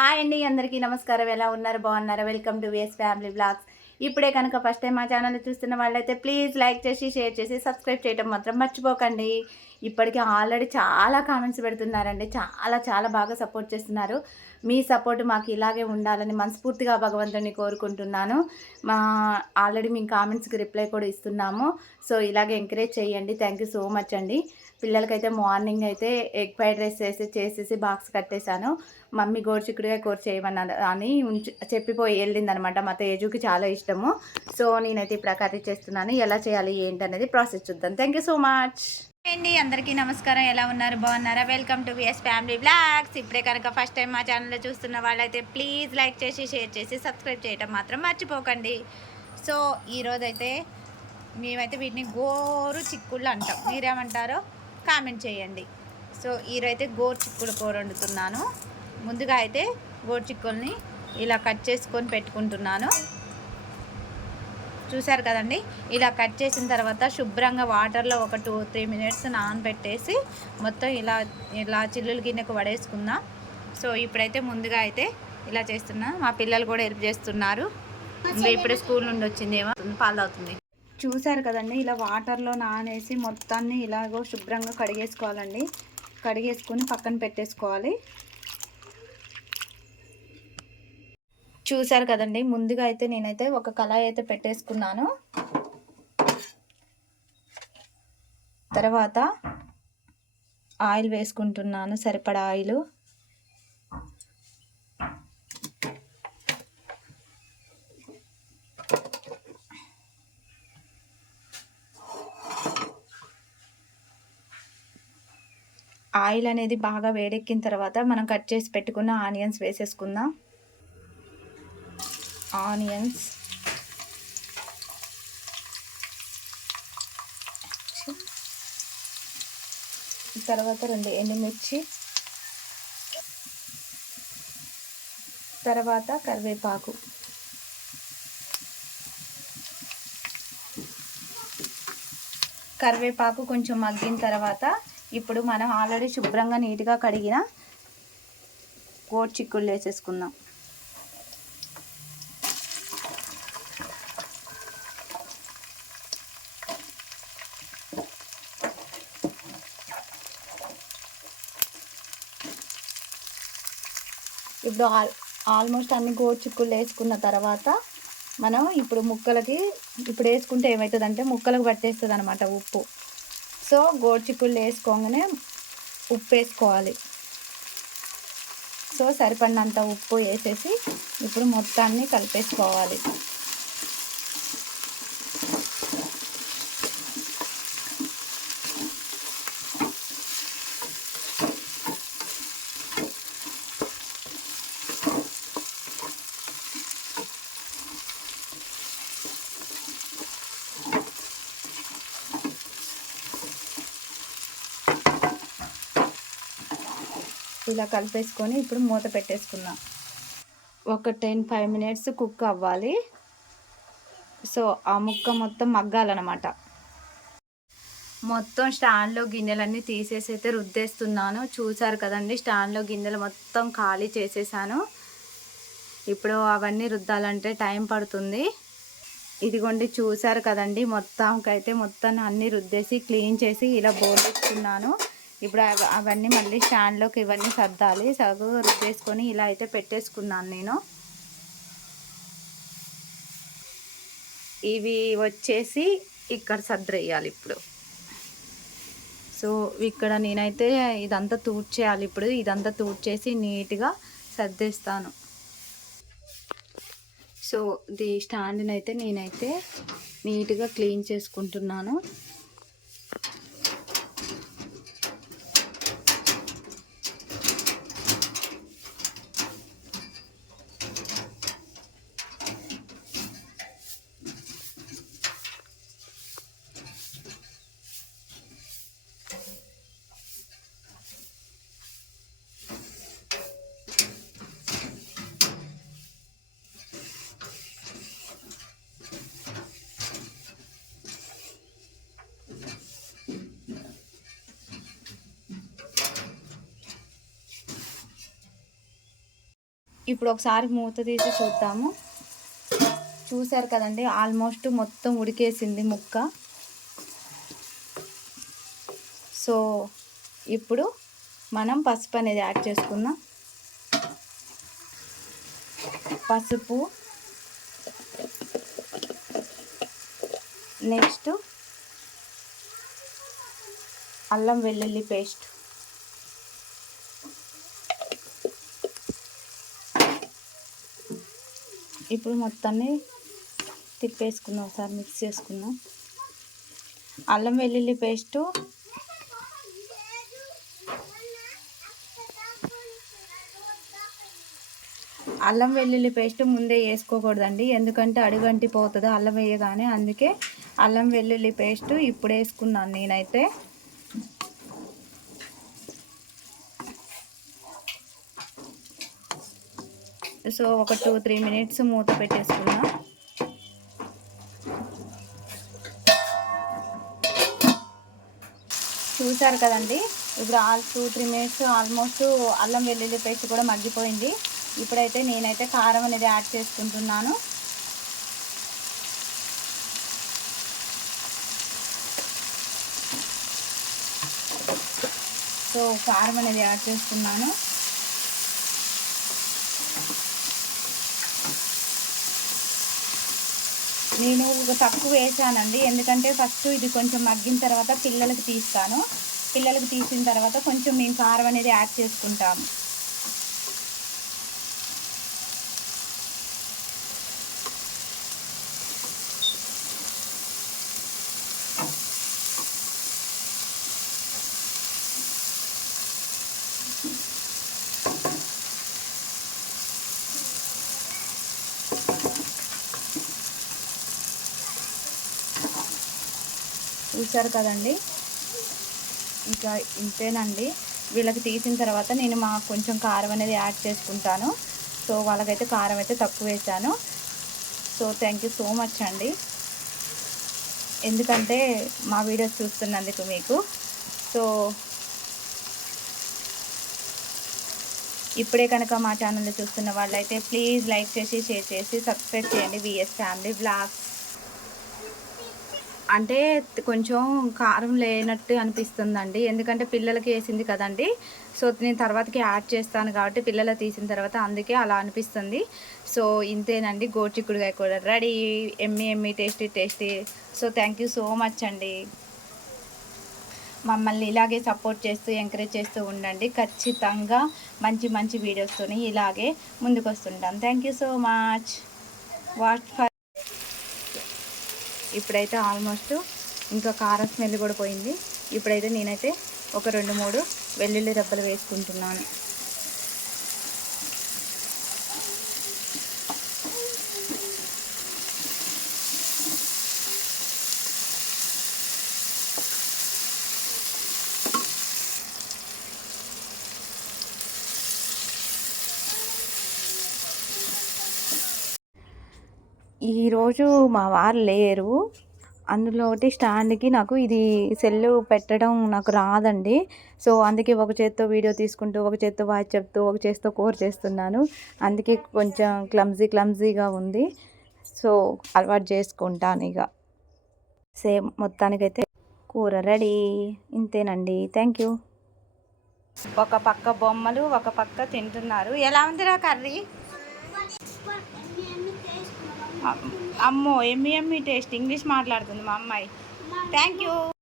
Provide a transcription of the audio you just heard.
Hi అండి, అందరికీ నమస్కారం. ఎలా ఉన్నారు? బాగున్నారా? Welcome to VS family blogs. ఇప్పుడే కనుక ఫస్ట్ టైం మా ఛానల్ చూస్తున్న వాళ్ళైతే ప్లీజ్ లైక్ చేసి, షేర్ చేసి, సబ్స్క్రైబ్ చేయడం మాత్రం మర్చిపోకండి. ఇప్పటికే ఆల్రెడీ చాలా కామెంట్స్ పెడుతున్నారండి. చాలా చాలా బాగా సపోర్ట్ చేస్తున్నారు. మీ సపోర్ట్ మాకు ఇలాగే ఉండాలని మనస్ఫూర్తిగా భగవంతుని కోరుకుంటున్నాను. మా ఆల్రెడీ మేము కామెంట్స్కి రిప్లై కూడా ఇస్తున్నాము. సో ఇలాగే ఎంకరేజ్ చేయండి. థ్యాంక్ యూ సో మచ్ అండి. పిల్లలకైతే మార్నింగ్ అయితే ఎగ్ ఫ్రైడ్ రైస్ చేసేసి బాక్స్ కట్టేశాను. మమ్మీ గోరుచిక్కుడుకాయ కూర చేయమన్నది అని చెప్పిపోయి వెళ్ళిందనమాట. మా తేజుకి చాలా ఇష్టము. సో నేనైతే ఇప్పుడు కర్రీ చేస్తున్నాను. ఎలా చేయాలి ఏంటనేది ప్రాసెస్ చూద్దాం. థ్యాంక్ యూ సో మచ్ అండి. అందరికీ నమస్కారం. ఎలా ఉన్నారు? బాగున్నారా? Welcome to VS family blogs. ఇప్పుడే కనుక ఫస్ట్ టైం మా ఛానల్లో చూస్తున్న వాళ్ళైతే ప్లీజ్ లైక్ చేసి, షేర్ చేసి, సబ్స్క్రైబ్ చేయడం మాత్రం మర్చిపోకండి. సో ఈరోజైతే మేమైతే వీటిని గోరు చిక్కుళ్ళు అంటాం. మీరేమంటారో కామెంట్ చేయండి. సో ఈరోజైతే గోరు చిక్కుడు కూర వండుతున్నాను. ముందుగా అయితే గోరు చిక్కుల్ని ఇలా కట్ చేసుకొని పెట్టుకుంటున్నాను. చూసారు కదండి. ఇలా కట్ చేసిన తర్వాత శుభ్రంగా వాటర్లో ఒక 2-3 మినిట్స్ నానబెట్టేసి మొత్తం ఇలా చిల్లులు గిన్నెకు పడేసుకుందాం. సో ఇప్పుడైతే ముందుగా అయితే ఇలా చేస్తున్నా. మా పిల్లలు కూడా హెల్ప్ చేస్తున్నారు. ఇప్పుడే స్కూల్ నుండి వచ్చిందేమో పాలు అవుతుంది. చూసారు కదండి. ఇలా వాటర్లో నానేసి మొత్తాన్ని ఇలాగో శుభ్రంగా కడిగేసుకోవాలండి. కడిగేసుకొని పక్కన పెట్టేసుకోవాలి. చూసారు కదండి. ముందుగా అయితే నేనైతే ఒక కళాయి అయితే పెట్టేసుకున్నాను. తర్వాత ఆయిల్ వేసుకుంటున్నాను, సరిపడా ఆయిల్. ఆయిల్ అనేది బాగా వేడెక్కిన తర్వాత మనం కట్ చేసి పెట్టుకున్న ఆనియన్స్ వేసేసుకుందాం. ఆనియన్స్ తర్వాత 2 ఎండుమిర్చి, తర్వాత కరివేపాకు, కొంచెం మగ్గిన తర్వాత ఇప్పుడు మనం ఆల్రెడీ శుభ్రంగా నీట్గా కడిగిన గోరు చిక్కుళ్ళు వేసేసుకుందాం. ఇప్పుడు ఆల్మోస్ట్ అన్ని గోరు చిక్కుళ్ళు వేసుకున్న తర్వాత మనం ఇప్పుడు ముక్కలకి వేసుకుంటే ఏమవుతుందంటే ముక్కలకు పట్టేస్తుంది అనమాట ఉప్పు. సో గోరు చిక్కుళ్ళు వేసుకోగానే ఉప్పు వేసుకోవాలి. సో సరిపడినంత ఉప్పు వేసేసి ఇప్పుడు మొత్తాన్ని కలిపేసుకోవాలి. ఇలా కలిపేసుకొని ఇప్పుడు మూత పెట్టేసుకుందాం. ఒక 10-5 మినిట్స్ కుక్ అవ్వాలి. సో ఆ ముక్క మొత్తం మగ్గాలన్నమాట. మొత్తం స్టాండ్లో గిన్నెలన్నీ తీసేసి అయితే రుద్దేస్తున్నాను. చూసారు కదండి. స్టాండ్లో గిన్నెలు మొత్తం ఖాళీ చేసేసాను. ఇప్పుడు అవన్నీ రుద్దాలంటే టైం పడుతుంది. ఇదిగోండి చూసారు కదండి. మొత్తం అన్నీ రుద్దేసి క్లీన్ చేసి ఇలా బోర్లిస్తున్నాను. ఇప్పుడు అవన్నీ మళ్ళీ స్టాండ్లోకి ఇవన్నీ సర్దాలి. రుద్దేసుకొని ఇలా అయితే పెట్టేసుకున్నాను నేను. ఇవి వచ్చేసి ఇక్కడ సర్దేయాలి ఇప్పుడు. సో ఇక్కడ నేనైతే ఇదంతా తూడ్చేయాలి. ఇప్పుడు ఇదంతా తూడ్చేసి నీట్గా సర్దేస్తాను. సో ఈ స్టాండ్ని అయితే నేనైతే నీట్గా క్లీన్ చేసుకుంటున్నాను. ఇప్పుడు ఒకసారి మూత తీసి చూద్దాము. చూసారు కదండి, ఆల్మోస్ట్ మొత్తం ఉడికేసింది ముక్క. సో ఇప్పుడు మనం పసుపు అనేది యాడ్ చేసుకుందాం. పసుపు, నెక్స్ట్ అల్లం వెల్లుల్లి పేస్ట్, ఇప్పుడు మొత్తాన్ని తిప్పేసుకుందాం, ఒకసారి మిక్స్ చేసుకుందాం. అల్లం వెల్లుల్లి పేస్టు అల్లం వెల్లుల్లి పేస్ట్ ముందే వేసుకోకూడదండి, ఎందుకంటే అడుగంటి పోతుంది అల్లం వేయగానే. అందుకే అల్లం వెల్లుల్లి పేస్ట్ ఇప్పుడు వేసుకున్నాను నేనైతే. సో ఒక 2-3 మినిట్స్ మూత పెట్టేసుకుందాం. చూసారు కదండి, ఇప్పుడు 2-3 మినిట్స్ ఆల్మోస్ట్ అల్లం వెల్లుల్లి పేస్ట్ కూడా మగ్గిపోయింది. ఇప్పుడైతే నేనైతే కారం అనేది యాడ్ చేసుకుంటున్నాను. సో కారం అనేది యాడ్ చేస్తున్నాను. నేను తక్కువ వేసానండి, ఎందుకంటే ఫస్ట్ ఇది కొంచెం మగ్గిన తర్వాత పిల్లలకి తీస్తాను. పిల్లలకి తీసిన తర్వాత కొంచెం మేము కారం అనేది యాడ్ చేసుకుంటాము. చూసారు కదండి, ఇంకా ఇంతేనండి. వీళ్ళకి తీసిన తర్వాత నేను కొంచెం కారం అనేది యాడ్ చేసుకుంటాను. సో వాళ్ళకైతే కారం అయితే తక్కువ వేసాను. So thank you so much అండి, ఎందుకంటే మా వీడియోస్ చూస్తున్నందుకు మీకు. సో ఇప్పుడే కనుక మా ఛానల్ని చూస్తున్న వాళ్ళైతే ప్లీజ్ లైక్ చేసి, షేర్ చేసి, సబ్స్క్రైబ్ చేయండి విఎస్ ఫ్యామిలీ బ్లాగ్స్. అంటే కొంచెం కారం లేనట్టు అనిపిస్తుందండి, ఎందుకంటే పిల్లలకి వేసింది కదండి. సో నేను తర్వాతకి యాడ్ చేస్తాను కాబట్టి పిల్లలు తీసిన తర్వాత అందుకే అలా అనిపిస్తుంది. సో ఇంతేనండి, గోరుచిక్కుడుకాయ కూడా ready. Yummy tasty tasty. So thank you so much అండి. మమ్మల్ని ఇలాగే సపోర్ట్ చేస్తూ ఎంకరేజ్ చేస్తూ ఉండండి. ఖచ్చితంగా మంచి మంచి వీడియోస్తో ఇలాగే ముందుకు వస్తుంటాం. Thank you so much. ఇప్పుడైతే ఆల్మోస్ట్ ఇంకా కారం స్మెల్ కూడా పోయింది. ఇప్పుడైతే నేనైతే ఒక 2-3 వెల్లుల్లి రెబ్బలు వేసుకుంటున్నాను. ఈరోజు మా వారు లేరు, అందులో ఒకటి స్టాండ్కి నాకు ఇది సెల్లు పెట్టడం నాకు రాదండి. సో అందుకే ఒక చేత్తో వీడియో తీసుకుంటూ, ఒక చేత్తో వాయిస్ చెప్తూ, ఒక చేత్తో కూర చేస్తున్నాను. అందుకే కొంచెం క్లమ్జీగా ఉంది. సో అలవాటు చేసుకుంటాను ఇక. సేమ్ మొత్తానికైతే కూర రెడీ. ఇంతేనండి, థ్యాంక్ యూ. ఒక పక్క బొమ్మలు, ఒక పక్క తింటున్నారు. ఎలా ఉందిరా కర్రీ? అమ్మో ఎమ్మి టేస్ట్. ఇంగ్లీష్ మాట్లాడుతుంది మా అమ్మాయి. Thank you.